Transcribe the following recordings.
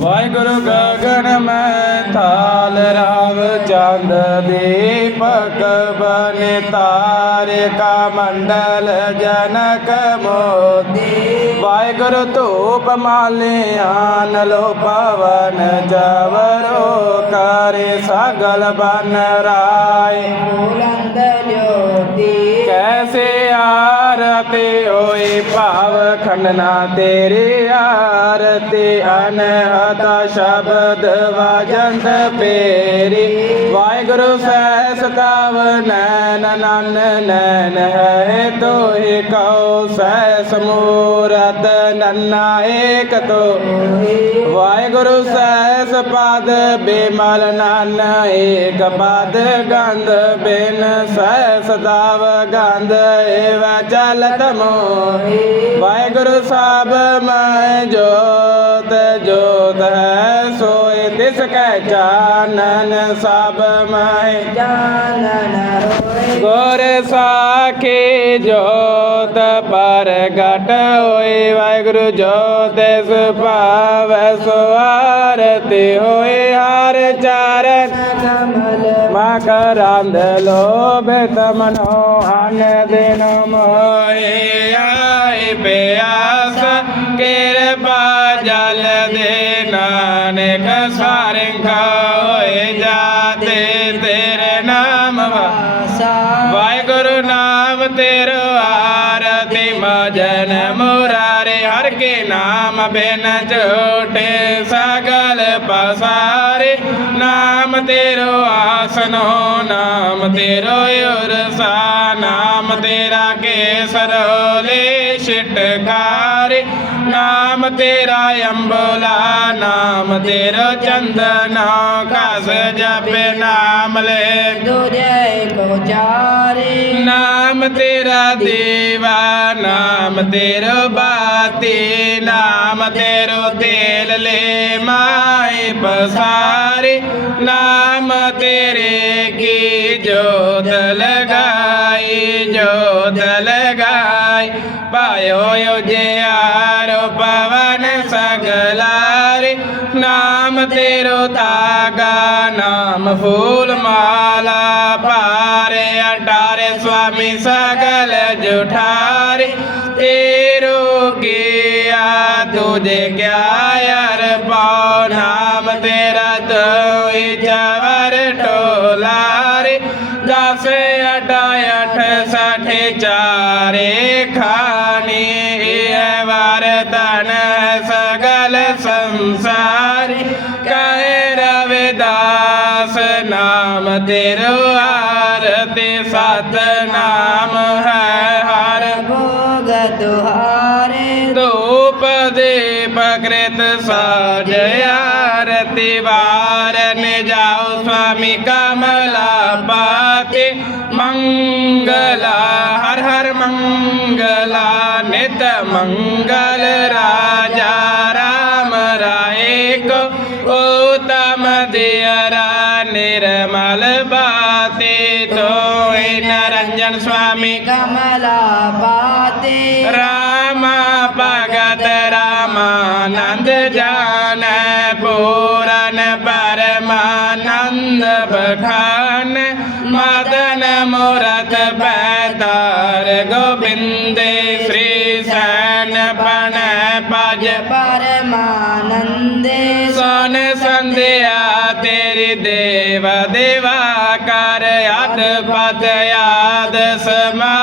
ਵਾਹਿਗੁਰੂ ਗਗਨ ਮੈਂ ਥਾਲ ਰਾਵ ਚੰਦ ਦੀਪਕ ਬਨ ਤਾਰਿਕਾ ਮੰਡਲ ਜਨਕ ਮੋਤੀ। ਵਾਹਿਗੁਰੂ ਧੂਪ ਮਾਲਿਆਨ ਲੋ ਪਵਨ ਜਵਰੋ ਕਰੇ ਸਗਲ ਬਨ ਰਾਏ। ਬੁਲੰਦ ਜੋਤੀ। ਕੈਸੇ ਆਰਤੀ ਭਾਵ ਖੰਡਨਾ ਤੇਰੀ ਆਰਤੀ ਅਨਹਦ ਸ਼ਬਦ ਵਾਜੰਤ ਪੇਰੀ। ਵਾਹਿਗੁਰੂ ਸਹਿਸ ਤਵ ਨੈਨ ਨਨ ਨੈਨ ਹੈ ਤੋਹਿ ਕਉ ਸਹਿਸ ਮੂਰਤ ਨੰਨਾ ਏਕ ਤੋ। ਵਾਹਿਗੁਰੂ ਸਹਿਸ ਪਦ ਬਿਮਲ ਨਨ ਏਕ ਪਦ ਗੰਧ ਬਿਨ ਸਹਿਸ ਤਵ ਗੰਧ ਏਵ ਚਲਤ ਮੋਹੀ। ਵਾਹਿਗੁਰੂ ਸਭ ਮੈਂ ਜੋਤ ਜੋਤ ਹੈ ਸੋਇ ਤਿਸ ਕੈ ਚਾਨਨ ਸਭ ਮੈਂ ਜਾਨਨ ਹੋਏ ਗੁਰ ਸਾਖੀ ਜੋਤ ਪ੍ਰਗਟ ਹੋਈ ਵਾਹਿਗੁਰੂ ਜੋਤ ਸੁਭਾਵ ਸੁਆਰਤੀ ਹੋਈ ਹਰ ਚਰਨ ਕਮਲ ਮਕਰੰਦ ਲੋਭ ਤਮਨੋ ਹਨ ਦਿਨ ਮੋਹਿ ਆਈ ਪਿਆਸ ਕਿਰਪਾ ਜਲ ਦੇ ਨਾਨਕ ਸਾਰਿੰਖ ਹੋਏ ਜਾਤੇ ਤੇਰੇ ਨਾਮ ਵਾਸਾ। ਵਾਹਿਗੁਰੂ ਨਾਮ ਤੇਰੋ ਆਰਤੀ, ਮਜਨ ਮੁਰਾਰੇ ਹਰ ਨਾਮ ਬਿਨ ਝੂਠੇ ਸਗਲ ਪਸਾਰੇ, ਨਾਮ ਤੇਰੋ ਆਸਨੋ, ਨਾਮ ਤੇਰੋ ਉਰਸਾ, ਨਾਮ ਤੇਰਾ ਕੇਸਰੋਲੇ ਛਿਟਕਾਰੇ ਨਾਮ ਤੇਰਾ ਅੰਬੋਲਾ, ਨਾਮ ਤੇਰੋ ਚੰਦਨਾ ਕਸ ਜਪੇ ਨਾਮ ਲੈ। ਦੁਜੈ ਕੋ ਚਾਰੇ ਨਾਮ ਤੇਰਾ ਦੇਵਾ, ਨਾਮ ਤੇਰੋ ਬਾਤੀ। ਨਾਮ ਤੇਰੋ ਤੇਲ ਲੈ ਮਾਏ ਪਸਾਰੇ। ਨਾਮ ਤੇਰੇ ਕੀ ਜੋਤ ਲਗਾਈ ਜੋਤ ਲਗਾਈ ਪਾਇਓ ਉਜਿਆਰੋ ਪਵਨ ਸਗਲਾਰੇ। ਨਾਮ ਤੇਰੋ ਤਾਗਾ, ਨਾਮ ਫੂਲ ਮਾਲਾ ਪਾਰੇ। ਅਟਾਰੇ ਸੁਆਮੀ ਸਗਲ ਜੁਠਾਰੇ ਕੀਆ ਤੁਝੇ ਕਿਆ ਯਾਰ ਪਾਉ ਨਾਮ ਤੇਰਾ ਤੋਈ ਜਵਰ ਟੋਲਾਰੇ ਦਸ ਅਟਾ ਅਠ, ਸਾਠੇ, ਚਾਰੇ ਖਾਨੀ ਇਹ ਵਰਤਨ ਸਗਲ ਸੰਸਾਰ। ਕਹੇ ਰਵਿਦਾਸ, ਨਾਮ ਤੇਰੋ ਆਰਤੀ ਸਤ ਨਾਮ ਹੈ ਹਰ ਭੋਗ ਦੁਹਾਰੇ। ਪਕ੍ਰਿਤ ਸਾਜ ਆਰਤੀ ਵਾਰਨ ਜਾਓ ਸੁਆਮੀ ਕਮਲਾ ਪਾਤੇ। ਮੰਗਲਾ, ਹਰ ਹਰ ਮੰਗਲਾ, ਨਿਤ ਮੰਗਲ ਰਾਜਾ, ਰਾਮ ਰਾਏ ਕੋ ਉਤਮ ਦਿਅਰਾ ਨਿਰਮਲ ਬਾਤੇ ਤੋਇ ਨਰੰਜਨ ਸੁਆਮੀ ਕਮਲਾ ਬਾਤੇ ਰਾਮਾਨੰਦ ਜਾਨ ਪੂਰਨ ਪਰਮਾਨੰਦ ਬਖਾਨ ਮਦਨ ਮੁਰਤ ਬੈਤਾਰ ਗੋਬਿੰਦੇ ਸ੍ਰੀ ਸੈਨ ਪਣ ਪਜ ਪਰਮਾਨੰਦੇ। ਸੋਨ ਸੰਧਿਆ ਤੇਰੀ ਦੇਵ ਦੇਵਾ ਕਰ ਅਦ ਪਦ ਆਦ ਸਮਾਈ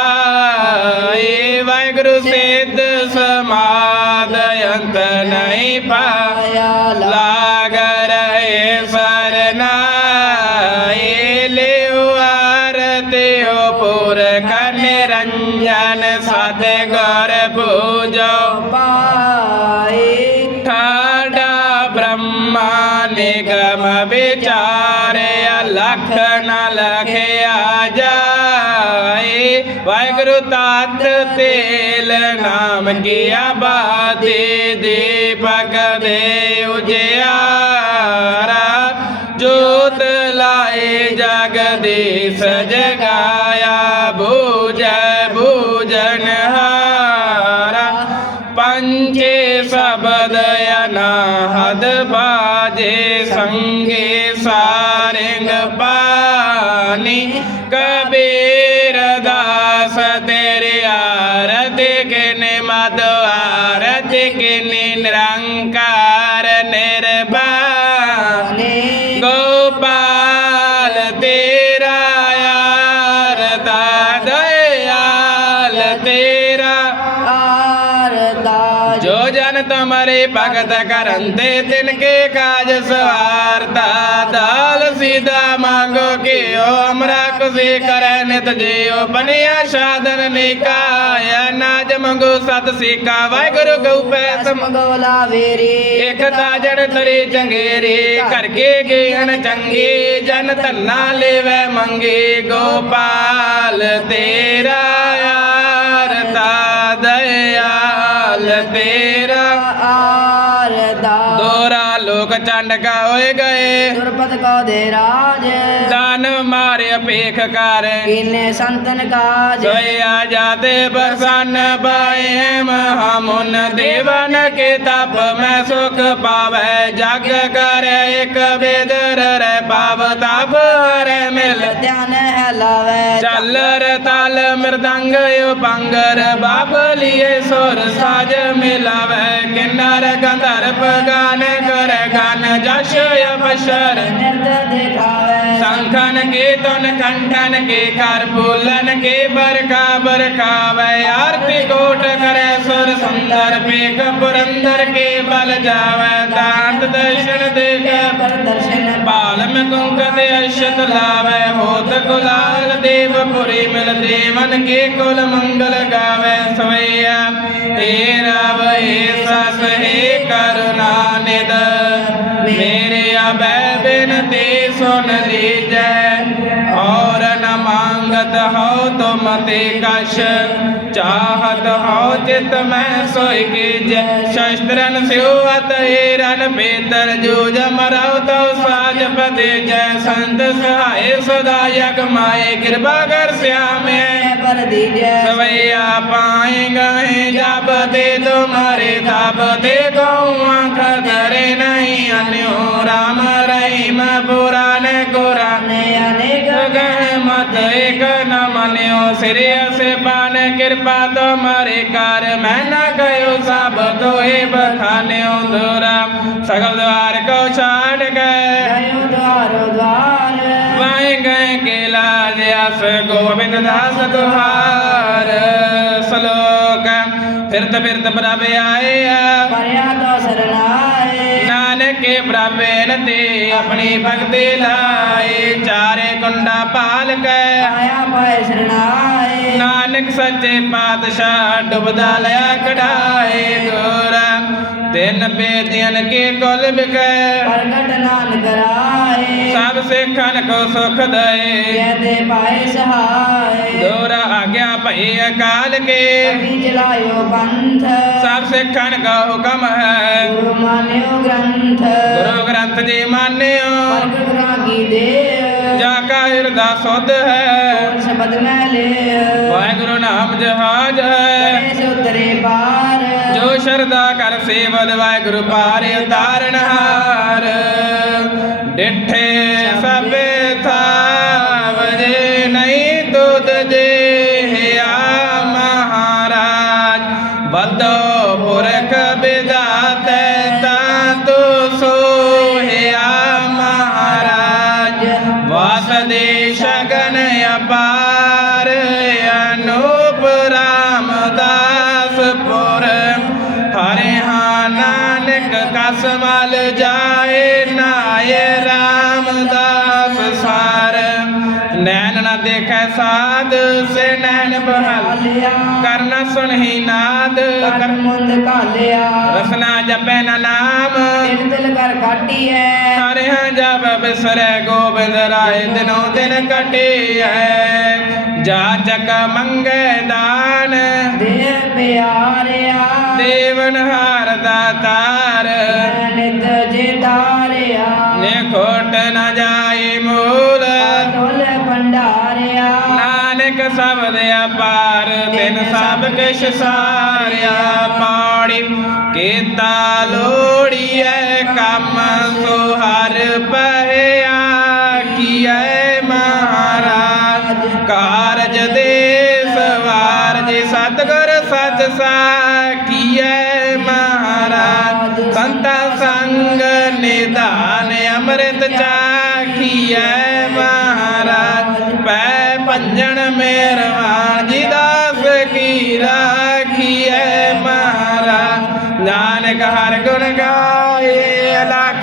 ਲਖਿਆ ਜਾਏ ਵਾਹਿਗੁਰੂ ਤਤ ਤੇਲ ਨਾਮ ਕੀ ਆਬਾਦੀ ਦੀਪਕ ਦੇ ਉਜਿਆਰਾ। ਜੋਤ ਲਾਏ ਜਗਦੀਸ਼ ਜਗਾਇਆ ਬੂਜੈ ਬੂਜਨ ਹਾਰਾ। ਪੰਚੇ ਸ਼ਬਦ ਅਨਾਹਦ ਬਾਜੇ ਸੰਗੇ ਸਾਰਿੰਗ থাকেন ਜੋ ਜਨ ਤੁਮਰੇ ਭਗਤ ਕਰੰਤੇ ਤਿਨਕੇ ਕਾਜ ਸਵਾਰਤਾ ਦਾਲ ਸੀਦਾ ਮੰਗੋ ਕਿਓ ਅਮਰਾ ਕੁਸੇ ਕਰੈ ਨਿਤ ਜਿਉ ਬਨਿਆ ਸਾਧਨ ਨਿਕਾయ ਨਾਜ ਮੰਗੋ ਸਤ ਸੀਕਾ ਵਾਹਿਗੁਰੂ ਗਉ ਪੈ ਸਮ ਸਮਗੋਲਾ ਵੇਰੀ ਇਕ ਤਾਜਣ ਤਰੀ ਚੰਗੇਰੀ ਕਰਕੇ ਗੇਹਨ ਚੰਗੀ ਜਨ ਧੰਨਾ ਲੈਵੈ ਮੰਗੇ ਗੋਪਾਲ ਤੇਰਾ ਆਰਤਾ ਦਇਆਲ ਤੇਰਾ ਦੋਰਾ ਲੋਕ ਚੰਡਕਾ ਹੋਏ ਗਏ ਦੁਰਪਤ ਕੋ ਦੇ ਰਾਜ ਦਾਨ ਮਾਰਿਆ ਭੇਖ ਕਰ ਕਿਨੇ ਸੰਤਨ ਕਾਜ ਸੋਇਆ ਜਾਤੇ ਬਰਸਨ ਬਾਏ ਮਹਾਮੁਨ ਦੇਵਨ ਕੇ ਤਪ ਮੈਂ ਸੁਖ ਪਾਵੈ ਜਗ ਕਰ ਇਕ ਬੇਦਰ ਰਹਿ ਪਾਵ ਤਪ ਹਰੇ ਮਿਲ ਧਿਆਨ ਹੈ ਲਾਵੇ ਚੱਲਰ ਤਲ ਮਰਦੰਗ ਉਪੰਗਰ ਬਾਬਲੀਏ ਸੁਰ ਸਾਜ ਮਿਲਾਵੇ। ਕਿੰਨਰ ਗੰਧਰਵ ਗਾਨ ਕਰ ਗਨ ਜਸ਼ ਅਪਸ਼ਰ। ਨਿਰਦ ਦਿਖਾਵੇ ਸੰਖਨ ਕੇ ਤੁਨ ਕੰਠਨ ਕੇ ਕਰ ਬੋਲਨ ਕੇ ਬਰਕਾ ਬਰਕਾਵੇ। ਆਰਤੀ ਕੋਟ ਕਰੈ ਸੁਰ ਸੁੰਦਰ ਪੇਖ ਪੁਰੰਦਰ ਕੇ ਬਲ ਜਾਵੇ। ਦਾਤ ਦਰਸ਼ਨ ਦੇਖ ਪਰ ਦਰਸ਼ਨ ਬਾਲਮ ਕੁੰਕ ਤੇ ਅਸ਼ਤ ਲਾਵੇ। ਹੋਤ ਗੁਲਾਲ ਦੇਵਪੁਰੀ ਮਿਲ ਦੇਵਨ ਕੇ ਕੁਲ ਮੰਗਲ ਗਾਵੇ ਸਵਈਆ। ਏ ਰਵ, ਏ ਸਸ, ਏ ਕਰੁਣਾ ਨਿਦ ਮੇਰੇ ਅਬੈ ਬਿਨਤੀ ਸੁਨ ਲੀਜੈ। ਔਰ ਹੋ ਤੁਮ ਤੇ ਕਛ ਚਾਹਤ ਹੋ ਚਿਤ ਮੈਂ ਸੋਈ ਕੀਜੈ ਸ਼ਸਤਰਨ ਸਿਉਅਤ ਏਰਨ ਬੇਤਰ ਜੋ ਜਮਰਉ ਤਉ ਸਾਜ ਪਦੇ ਜੈ। ਸੰਤ ਸਹਾਏ ਸਦਾਇਕ ਮਾਏ, ਕਿਰਪਾ ਕਰ ਸਿਆਮੇ। ਪਰ ਦੀਜੈ ਸਵਈਆ ਪਾਏ ਗਏ ਜਬ ਤੇ ਤੁਮਾਰੇ ਤਬ ਤੇ ਗਉ ਆਂਖ ਧਰੇ ਨਹੀਂ ਅਨਿਓ ਰਾਮ ਏਕ ਨ ਮਨਿਓ ਸਿਰੇ ਸੇ ਬਾਨ ਕਿਰਪਾ ਤੁਮਾਰੇ ਕਰ। ਮੈਂ ਨਾ ਗਇਓ ਸਭ ਤੋਏ ਬਖਾਨਿਓ ਦੁਰਾ। ਸਗਲ ਦਵਾਰ ਕੋ ਛਾੜ ਗਏ ਗਇਓ ਦਵਾਰੋ ਦਵਾਰ। ਵਾਏ ਗਏ ਕੇ ਲਾਜ ਅਸ ਗੋਬਿੰਦ ਦਾਸ ਤੁਹਾਰ ਫਿਰਤ ਫਿਰਤ ਪ੍ਰਭ ਆਏ ਆ। ਪਰਿਆ ਤੋ ਸਰਨਾਏ ਨਾਨਕ ਕੇ ਪ੍ਰਭੇਨ ਤੇ ਆਪਣੀ ਭਗਤੀ ਲਾਏ। ਚਾਰੇ ਕੁੰਡਾ ਪਾਲ ਕੇ ਆਇਆ ਪਾਏ ਸਰਨਾਏ ਨਾਨਕ ਸੱਚੇ ਪਾਤਸ਼ਾਹ ਡੁਬਦਾ ਲਿਆ ਕਢਾਏ ਗੋਰਾ ਤਿੰਨ ਬੇਦਿਆਂ ਕੇ ਕੁਲ ਬਿਕੈ ਪ੍ਰਗਟ ਨਾਨਕ ਰਾਏ। ਸਭ ਸਿੱਖਨ ਕੋ ਸੁਖ ਦਏ। ਕਹਿੰਦੇ ਪਾਏ ਸਹਾਏ। ਦੋਰਾ ਆਗਿਆ ਭਈ ਅਕਾਲ ਕੇ। ਕਵੀ ਚਲਾਇਓ ਪੰਥ ਸਭ ਸਿੱਖਨ ਕਾ ਹੁਕਮ ਹੈ। ਗੁਰੂ ਮਾਨਿਓ ਗ੍ਰੰਥ। ਗੁਰੂ ਗ੍ਰੰਥ ਜੀ ਮਾਨਿਓ। ਪ੍ਰਗਟ ਰਾਗੀ ਦੇ ਜਾ ਕਾ ਹਿਰਦਾ ਸੁਧ ਹੈ। ਸ਼ਬਦ ਮੈਂ ਲੈ ਵਾਹਿਗੁਰੂ ਨਾਮ ਜਹਾਜ ਹੈ। ਸੁਤਰੇ ਜੋ ਸ਼ਰਦਾ ਕਰ ਸੇਵਦ ਵਾਹਿਗੁਰੂ ਪਾਰ ਉਤਾਰਨ ਹਾਰ। ਡਿਠੇ ਸਭੇ ਥਾਵ ਨਹੀਂ ਤੁਧ ਜੇ ਆ ਮਹਾਰਾਜ। ਬਦੋ ਪੁਰਖ ਵਿਦਾਤੇ ਨੈਣ ਨਾ ਦੇਖੈ ਸਾਧ ਸੇ ਨੈਣ ਬਹਲ। ਕਾਲਿਆ ਕਰਨ ਸੁਣਹੀ ਨਾਦ। ਕਰ ਕਰ ਮੁੰਦ ਕਾਲਿਆ ਰਸਨਾ ਜਪੈ ਨਾ ਨਾਮ। ਦਿਲ ਦਿਲ ਕਰ ਕਾਟੀਐ ਹਰਿ ਹਾਂ ਜਪ ਬਿਸਰੈ ਗੋਬਿੰਦ ਰਾਏ ਦਿਨੋਂ ਦਿਨ ਕਟਿਐ ਜਾ ਚੱਕ ਮੰਗੈ ਦਾਨ। ਦੇ ਪਿਆਰਿਆ। ਦੇਵਨ ਹਾਰ ਦਾਤਾਰ ਨਿਤ ਜੇ ਤਾਰਿਆ ਨੇ ਖੋਟ ਨ ਜਾਈ ਮੂਲ ਨਾਨਕ ਸ਼ਬਦ ਅਪਾਰ ਤਿਨ ਸਭ ਕਿਛ ਸਾਰਿਆ ਪਾੜੀ ਪਾਣੀ ਕੀਤਾ ਲੋੜੀਐ ਕੰਮ ਸੋ ਹਰ ਪਹਿਆ ਕੀਐ ਮਹਾਰਾਜ। ਕਾਰਜ ਦੇ ਸਵਾਰ ਜੀ ਸਤਿਗੁਰ ਸੱਚ ਸਾਖੀਐ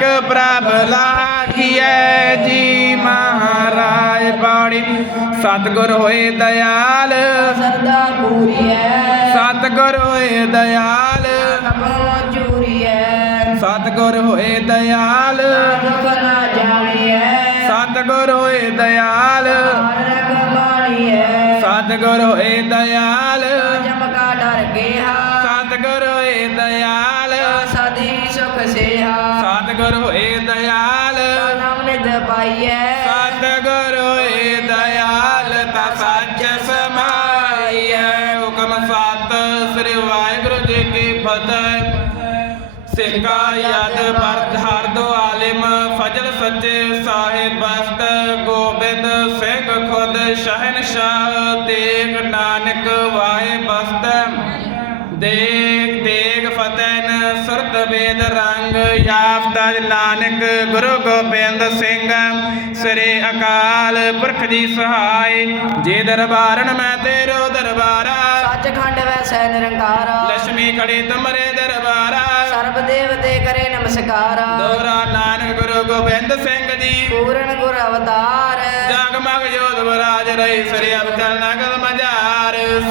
ਅਲਖ ਪ੍ਰਭ ਲਾਖੀਐ ਜੀ ਮਹਾਰਾਜ ਪਾੜੀ ਸਤਿਗੁਰ ਹੋਏ ਦਇਆਲ। ਸਰਦਾ ਪੂਰੀ ਹੈ ਸਤਿਗੁਰ ਹੋਏ ਦਇਆਲ। ਕਪੋ ਚੂਰੀ ਹੈ ਸਤਿਗੁਰ ਹੋਏ ਦਇਆਲ। ਦੁਖ ਨਾ ਜਾਣੀ ਹੈ ਸਤਿਗੁਰ ਹੋਏ ਦਇਆਲ। ਬਾਣੀ ਸਤਿਗੁਰ ਹੋਏ ਦਇਆਲ। ਜਮਕਾ ਡਰ ਗਿਆ ਪਾਈਐ ਸਤਿਗੁਰ ਹੋਏ ਦਇਆਲ, ਤਾ ਸੱਚ ਸਮਾਈਐ। ਹੁਕਮ ਸਤ, ਸ੍ਰੀ ਵਾਹਿਗੁਰੂ ਜੀ ਕੀ ਫਤਿਹ। ਸਿੱਕਾ ਯਦ ਬਰਦ ਹਰ ਦੋ ਆਲਿਮ, ਫਜ਼ਲ ਸੱਚੇ ਸਾਹਿਬ ਬਸਤ। ਗੋਬਿੰਦ ਸਿੰਘ ਖੁਦ ਸ਼ਹਿਨਸ਼ਾਹ, ਤੇਗ ਨਾਨਕ ਵਾਹਿ ਬਸਤ। ਦੇ ਵੇਦ ਰੰਗ ਯਾਫਤਾ ਨਾਨਕ ਗੁਰੂ ਗੋਬਿੰਦ ਸਿੰਘ। ਸ੍ਰੀ ਅਕਾਲ ਪੁਰਖ ਜੀ ਸਹਾਈ ਜੇ ਦਰਬਾਰਨ ਮੈਂ ਤੇਰੋ ਦਰਬਾਰਾ। ਸੱਚਖੰਡ ਵੈਸੈ ਨਿਰੰਕਾਰਾ। ਲక్ష్ਮੀ ਖੜੀ ਤੁਮਰੇ ਦਰਬਾਰਾ। ਸਰਬ ਦੇਵਤੇ ਕਰੇ ਨਮਸਕਾਰਾ। ਦੋਰਾ ਨਾਨਕ ਗੁਰੂ ਗੋਬਿੰਦ ਸਿੰਘ ਜੀ। ਪੂਰਨ ਗੁਰ ਅਵਤਾਰ। ਜਗਮਗ ਜੋਤ ਬਰਾਜ ਰਹੀ ਸ੍ਰੀ ਅਬਦਲ ਨਗਰ ਮਝਾਰ।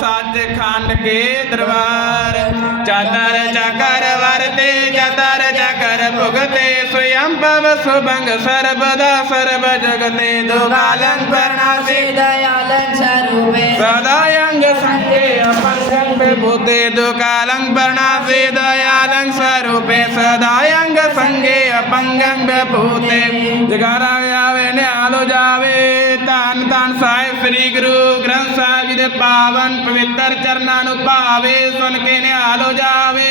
ਸੱਚ ਖੰਡ ਕੇ ਦਰਬਾਰ। ਚਾਦਰ ਚੱਕਰ ਵਰਤੇ, ਚਾਦਰ ਚੱਕਰ ਭੁਗਤੇ ਸੁਯੰਭਵ ਸੁਭੰਗ ਸਰਬਦਾ ਸਰਬ ਜਗਤੇ। ਦੁਗਾਲੰ ਪਰਨਾਸੀ ਦਇਆਲਨ ਸਰੂਪੇ। ਸਦਾ ਅੰਗ ਸੰਗੇ ਅਪੰਗੰ ਬੇਬੁਤੇ ਦੁਕਾਲੰ ਪਰਨਾਸੀ ਦਇਆਲੰ ਸਰੂਪੇ। ਸਦਾ ਅੰਗ ਸੰਗੇ ਅਪੰਗੰ ਬੇਬੁਤੇ ਜਗਾਰਾ ਆਵੇ ਨਿਹਾਲੋ ਜਾਵੇ। ਧੰਨ ਧੰਨ ਸਾਹਿਬ ਸ੍ਰੀ ਗੁਰੂ ਗ੍ਰੰਥ ਸਾਹਿਬ ਜੀ ਦੇ ਪਾਵਨ ਪਵਿੱਤਰ ਚਰਨਾਂ ਨੂੰ ਭਾਵੇ ਸੁਣ ਕੇ ਨਿਹਾਲੋ ਜਾਵੇ।